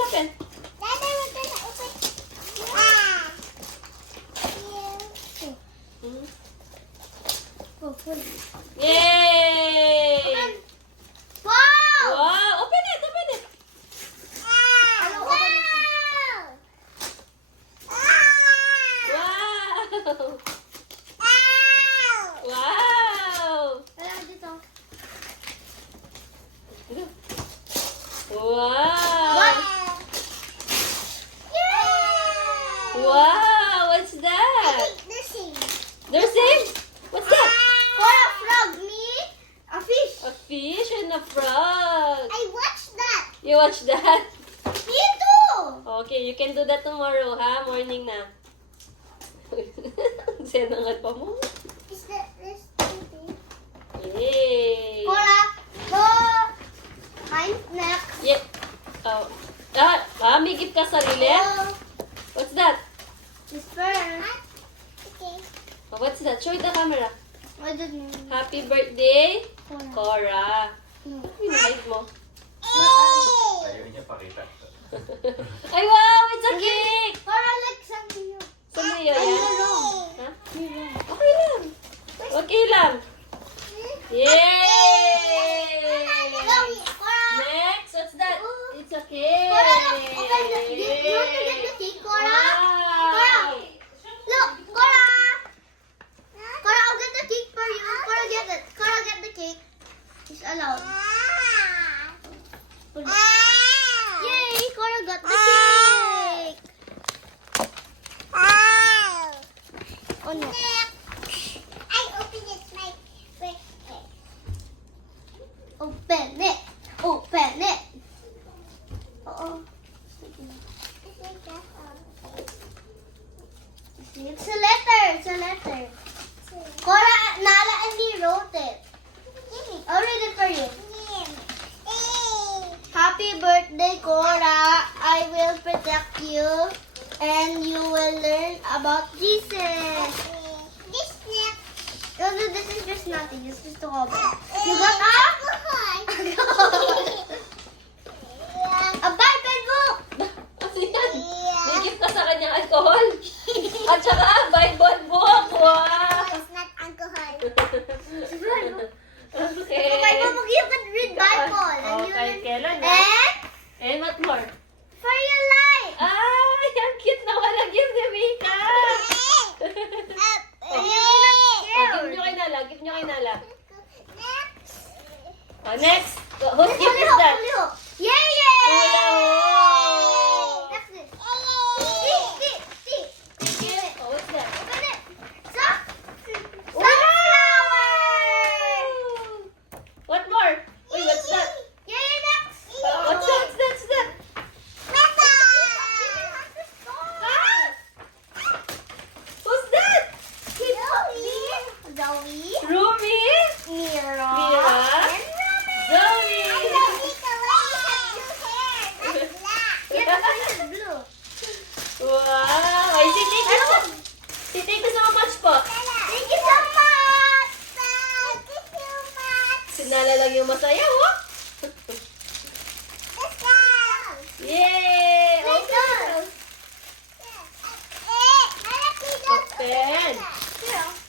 open. Dada, we're gonna open. Yay! Wow! Wow! Open it! Open it! Wow! Wow! Wow! Wow! Wow! What's that? There's same? What's that? A fish. A fish and a frog. I watched that. You watch that? Me too. Okay, you can do that tomorrow, ha? Morning na. Sinangat pa mo. Is that this thing? Yay! Cora, go. Mine next. Yeah. Oh. May gift ka sarili? Go. What's that? This first. Okay. Oh, what's that? Show the camera. What does it mean? Happy birthday, Cora. Cora. No. Pinahide mo. Ayaw niya pakita. Ay, wow! It's a cake! Cora, like something new. Saan mo yun? Ay, Yan? wrong. Ha? You're wrong. Okay lang. Okay lang. Yay! Cora. Next, what's that? It's a cake. Cora, look. Open the, you want to get the cake, Cora? Cora. Wow! Look, Cora. Cora, I'll get the cake for you. Cora, get it. Cora, get the cake. It's allowed. Yay, Cora got the cake. Oh no. I open it, my birthday. Open it. Open it. Uh-oh. It's a letter. It's a letter. Cora, Nala and he wrote it. I'll read it for you. Happy birthday, Cora. I will protect you and you will learn about Jesus. No, this is just nothing. It's just a hobby. You got a Bible book. Ano yan? May gift ka sa kanyang alcohol. At saka, Bible book. Wow! It's not alcohol. Okay. Bible book, you can read Bible. And you Okay, will... kailan na? And And what more? for your life. Ay, ang cute na wala gift ni Mika. And you Oh, will give not nyo kay Nala. Give nyo kay Nala. Next. Oh, next. Whose gift is that? Yay, yay! Hula hoop. Next is. See. Oh, what's that? Open it. Sunflower. What more? Uy, what's that? Yay, next. What's that? What's that? Ah! Who's that? Zoe. Rumi? Mira. Mira. And Rumi. Zoe. Yes, mine is blue. Wow! Ay, si Tito so much po. Thank you so much. Thank you so much. Sinala lang yung masaya, oh. Let's go. Yay! Let's go. Open. Here.